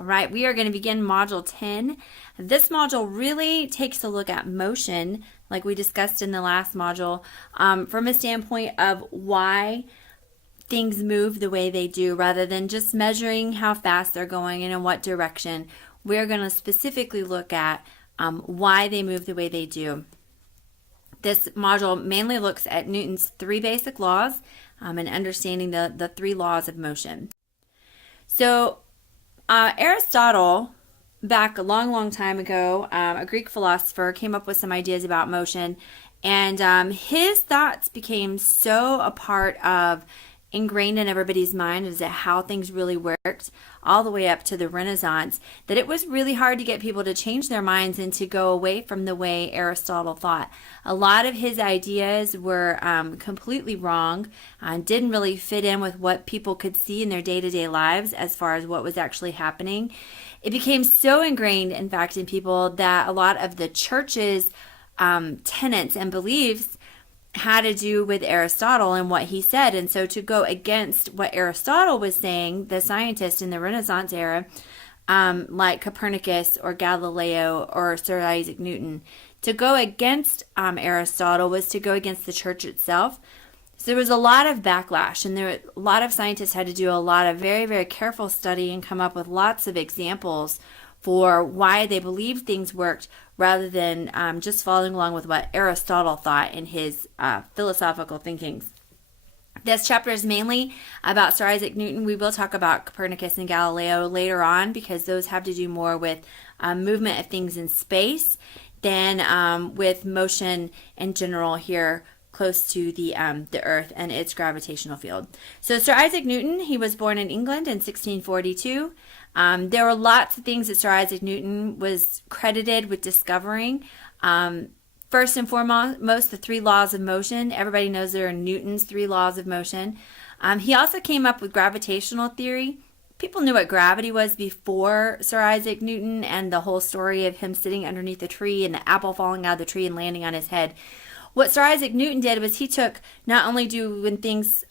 All right, we are going to begin Module 10. This module really takes a look at motion, like we discussed in the last module, from a standpoint of why things move the way they do, rather than just measuring how fast they're going and in what direction. We're going to specifically look at why they move the way they do. This module mainly looks at Newton's three basic laws and understanding the three laws of motion. So Aristotle, back a long time ago, a Greek philosopher, came up with some ideas about motion, and his thoughts became so a part of ingrained in everybody's mind as to how things really worked all the way up to the Renaissance, that it was really hard to get people to change their minds and to go away from the way Aristotle thought. A lot of his ideas were completely wrong, didn't really fit in with what people could see in their day-to-day lives as far as what was actually happening. It became so ingrained, in fact, in people that a lot of the church's tenets and beliefs had to do with Aristotle and what he said. And so to go against what Aristotle was saying, the scientists in the Renaissance era, like Copernicus or Galileo or Sir Isaac Newton, to go against Aristotle was to go against the church itself. So there was a lot of backlash, and a lot of scientists had to do a lot of very, very careful study and come up with lots of examples for why they believed things worked, rather than just following along with what Aristotle thought in his philosophical thinkings. This chapter is mainly about Sir Isaac Newton. We will talk about Copernicus and Galileo later on, because those have to do more with movement of things in space than with motion in general here close to the Earth and its gravitational field. So Sir Isaac Newton, he was born in England in 1642. There were lots of things that Sir Isaac Newton was credited with discovering. First and foremost, the three laws of motion. Everybody knows there are Newton's three laws of motion. He also came up with gravitational theory. People knew what gravity was before Sir Isaac Newton, and the whole story of him sitting underneath a tree and the apple falling out of the tree and landing on his head. What Sir Isaac Newton did was he took, not only do when things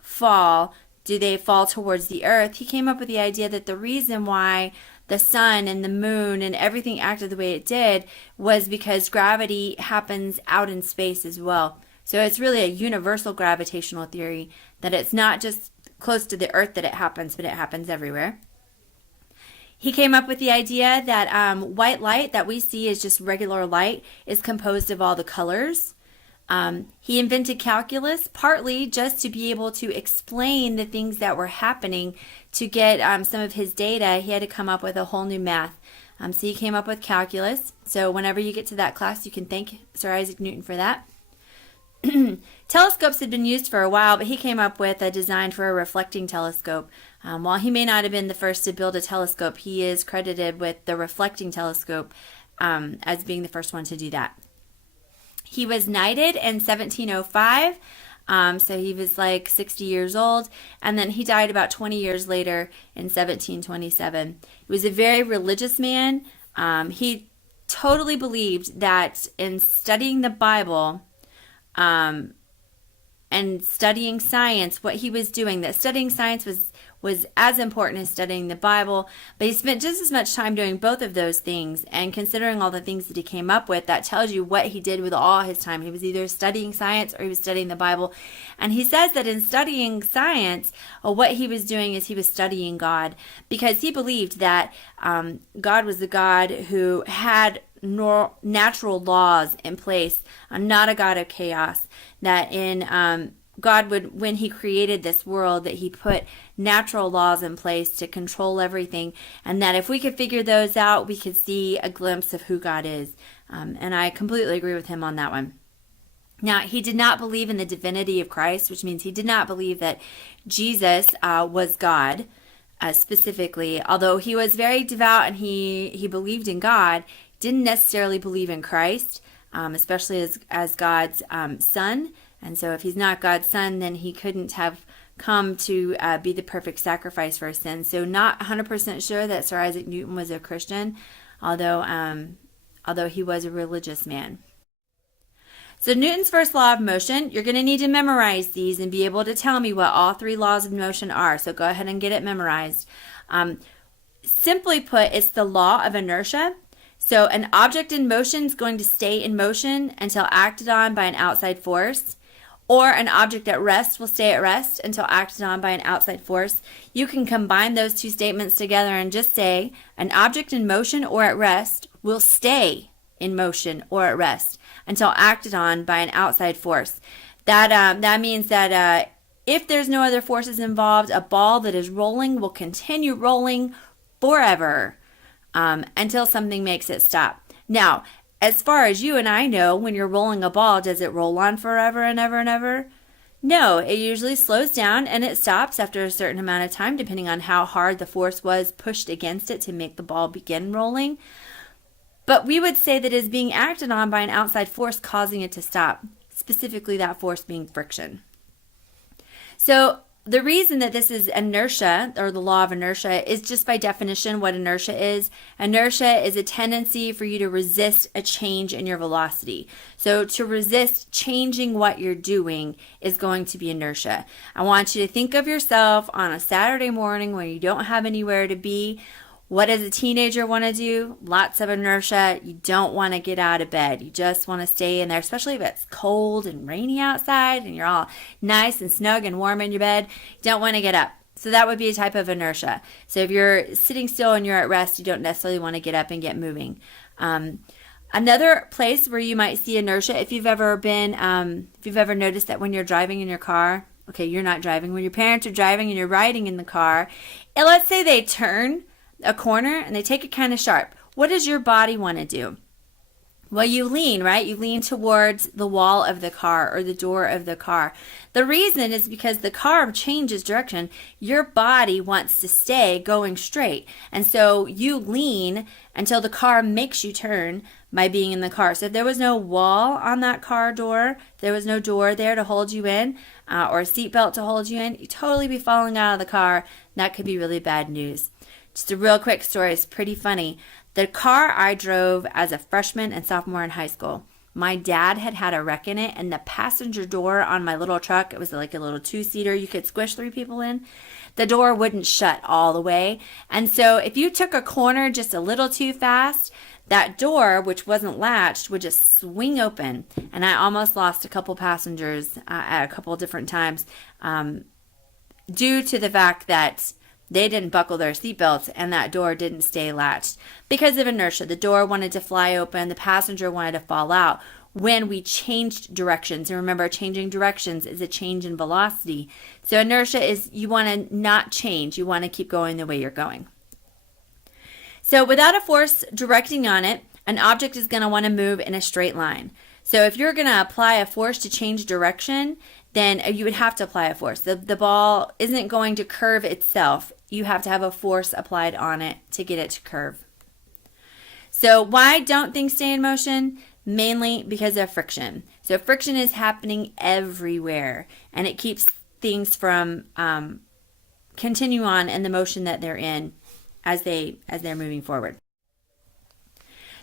fall, do they fall towards the earth, he came up with the idea that the reason why the sun and the moon and everything acted the way it did was because gravity happens out in space as well. So it's really a universal gravitational theory, that it's not just close to the earth that it happens, but it happens everywhere. He came up with the idea that white light that we see as just regular light is composed of all the colors. He invented calculus partly just to be able to explain the things that were happening. To get some of his data, he had to come up with a whole new math. So he came up with calculus. So whenever you get to that class, you can thank Sir Isaac Newton for that. Telescopes had been used for a while, but he came up with a design for a reflecting telescope. While he may not have been the first to build a telescope, he is credited with the reflecting telescope as being the first one to do that. He was knighted in 1705, so he was like 60 years old, and then he died about 20 years later in 1727. He was a very religious man. He totally believed that in studying the Bible and studying science, what he was doing, that studying science was as important as studying the Bible, but he spent just as much time doing both of those things. And considering all the things that he came up with, that tells you what he did with all his time. He was either studying science or he was studying the Bible. And he says that in studying science, what he was doing is he was studying God, because he believed that God was the God who had natural laws in place, not a God of chaos. That in God would, when he created this world, that he put natural laws in place to control everything, and that if we could figure those out, we could see a glimpse of who God is. And I completely agree with him on that one. Now, he did not believe in the divinity of Christ, which means he did not believe that Jesus was God specifically. Although he was very devout and he believed in God, didn't necessarily believe in Christ, especially as God's son. And so if he's not God's son, then he couldn't have come to be the perfect sacrifice for his sins. So not 100% sure that Sir Isaac Newton was a Christian, although he was a religious man. So Newton's first law of motion, you're going to need to memorize these and be able to tell me what all three laws of motion are. So go ahead and get it memorized. simply put, it's the law of inertia. So an object in motion is going to stay in motion until acted on by an outside force, or an object at rest will stay at rest until acted on by an outside force. You can combine those two statements together and just say an object in motion or at rest will stay in motion or at rest until acted on by an outside force. That means that if there's no other forces involved, a ball that is rolling will continue rolling forever until something makes it stop. Now, as far as you and I know, when you're rolling a ball, does it roll on forever and ever and ever? No, it usually slows down and it stops after a certain amount of time, depending on how hard the force was pushed against it to make the ball begin rolling. But we would say that it is being acted on by an outside force causing it to stop, specifically that force being friction. So the reason that this is inertia, or the law of inertia, is just by definition what inertia is. Inertia is a tendency for you to resist a change in your velocity. So to resist changing what you're doing is going to be inertia. I want you to think of yourself on a Saturday morning when you don't have anywhere to be. What does a teenager want to do? Lots of inertia. You don't want to get out of bed. You just want to stay in there, especially if it's cold and rainy outside and you're all nice and snug and warm in your bed. You don't want to get up. So that would be a type of inertia. So if you're sitting still and you're at rest, you don't necessarily want to get up and get moving. Another place where you might see inertia, if you've ever noticed that when you're driving in your car, okay, you're not driving, when your parents are driving and you're riding in the car, and let's say they turn a corner and they take it kind of sharp. What does your body want to do? Well, you lean, right? You lean towards the wall of the car or the door of the car. The reason is because the car changes direction. Your body wants to stay going straight. And so you lean until the car makes you turn by being in the car. So if there was no wall on that car door, there was no door there to hold you in, or a seatbelt to hold you in, you'd totally be falling out of the car. That could be really bad news. Just a real quick story. It's pretty funny. The car I drove as a freshman and sophomore in high school, my dad had a wreck in it, and the passenger door on my little truck, it was like a little two-seater you could squish 3 people in, the door wouldn't shut all the way. And so if you took a corner just a little too fast, that door, which wasn't latched, would just swing open. And I almost lost a couple passengers at a couple different times due to the fact that they didn't buckle their seatbelts and that door didn't stay latched because of inertia. The door wanted to fly open. The passenger wanted to fall out when we changed directions. And remember, changing directions is a change in velocity. So inertia is you want to not change. You want to keep going the way you're going. So without a force directing on it, an object is going to want to move in a straight line. So if you're going to apply a force to change direction, then you would have to apply a force. The ball isn't going to curve itself. You have to have a force applied on it to get it to curve. So why don't things stay in motion? Mainly because of friction. So friction is happening everywhere, and it keeps things from continue on in the motion that they're in as they're moving forward.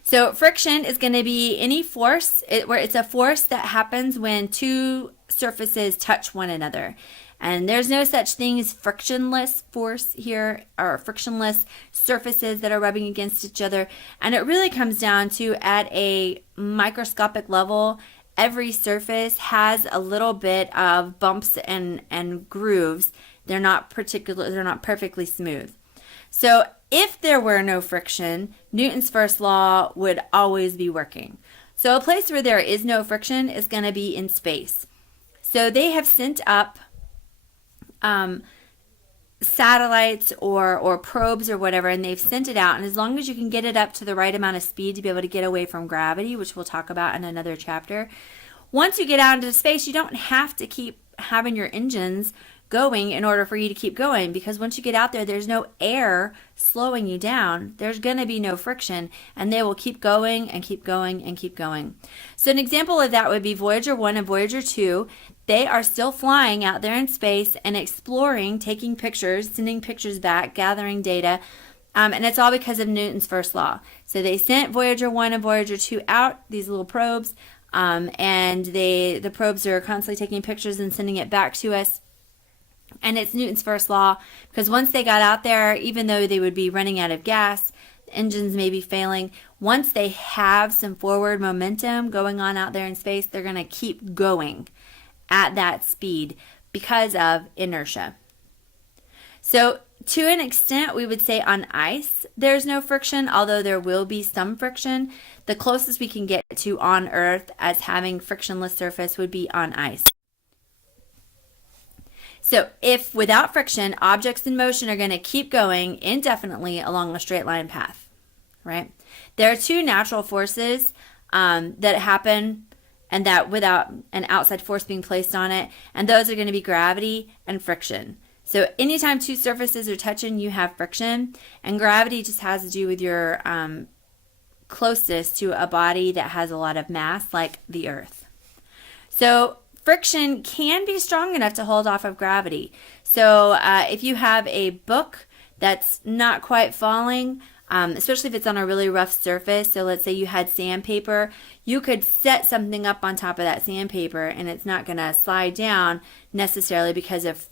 So friction is going to be any force where it's a force that happens when 2 surfaces touch one another. And there's no such thing as frictionless force here, or frictionless surfaces that are rubbing against each other. And it really comes down to, at a microscopic level, every surface has a little bit of bumps and grooves. They're not perfectly smooth. So if there were no friction, Newton's first law would always be working. So a place where there is no friction is going to be in space. So they have sent up satellites or probes or whatever, and they've sent it out. And as long as you can get it up to the right amount of speed to be able to get away from gravity, which we'll talk about in another chapter, once you get out into space, you don't have to keep having your engines going in order for you to keep going, because once you get out there, there's no air slowing you down. There's going to be no friction, and they will keep going and keep going and keep going. So an example of that would be Voyager 1 and Voyager 2. They are still flying out there in space and exploring, taking pictures, sending pictures back, gathering data, and it's all because of Newton's first law. So they sent Voyager 1 and Voyager 2 out, these little probes, and the probes are constantly taking pictures and sending it back to us. And it's Newton's first law, because once they got out there, even though they would be running out of gas, engines may be failing, once they have some forward momentum going on out there in space, they're going to keep going at that speed because of inertia. So to an extent, we would say on ice, there's no friction, although there will be some friction. The closest we can get to on Earth as having frictionless surface would be on ice. So if without friction, objects in motion are going to keep going indefinitely along a straight line path, right? There are two natural forces that happen, and that without an outside force being placed on it, and those are going to be gravity and friction. So anytime two surfaces are touching, you have friction, and gravity just has to do with your closest to a body that has a lot of mass, like the Earth. So friction can be strong enough to hold off of gravity. So if you have a book that's not quite falling, especially if it's on a really rough surface, so let's say you had sandpaper, you could set something up on top of that sandpaper and it's not going to slide down necessarily because of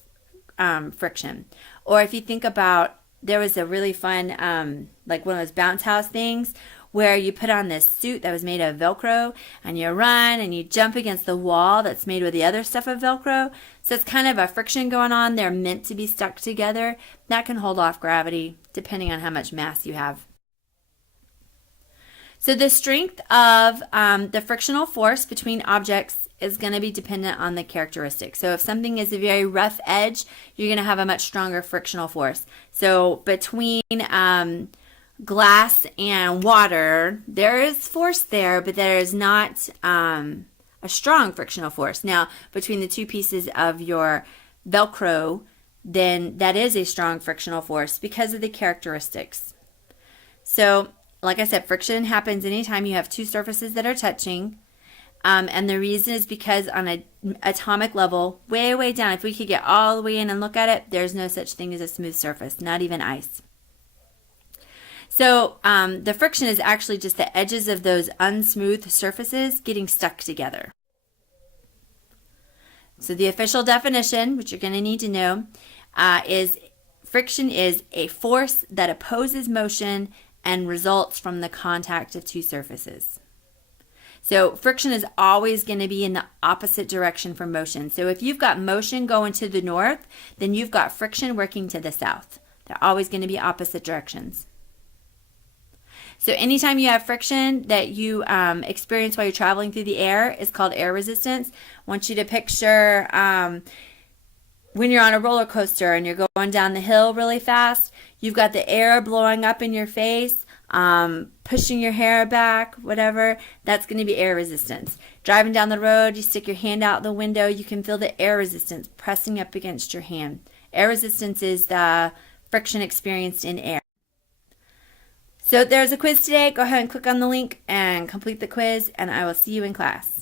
friction. Or if you think about, there was a really fun, like one of those bounce house things where you put on this suit that was made of Velcro and you run and you jump against the wall that's made with the other stuff of Velcro. So it's kind of a friction going on. They're meant to be stuck together. That can hold off gravity depending on how much mass you have. So the strength of the frictional force between objects is going to be dependent on the characteristics. So if something is a very rough edge, you're going to have a much stronger frictional force. So between glass and water, there is force there, but there is not a strong frictional force. Now, between the two pieces of your Velcro, then that is a strong frictional force because of the characteristics. So, like I said, friction happens anytime you have two surfaces that are touching. And the reason is because on an atomic level, way, way down, if we could get all the way in and look at it, there's no such thing as a smooth surface, not even ice. So the friction is actually just the edges of those unsmooth surfaces getting stuck together. So the official definition, which you're going to need to know, is friction is a force that opposes motion and results from the contact of two surfaces. So friction is always going to be in the opposite direction from motion. So if you've got motion going to the north, then you've got friction working to the south. They're always going to be opposite directions. So anytime you have friction that you experience while you're traveling through the air is called air resistance. I want you to picture when you're on a roller coaster and you're going down the hill really fast, you've got the air blowing up in your face, pushing your hair back, whatever. That's going to be air resistance. Driving down the road, you stick your hand out the window, you can feel the air resistance pressing up against your hand. Air resistance is the friction experienced in air. So there's a quiz today. Go ahead and click on the link and complete the quiz, and I will see you in class.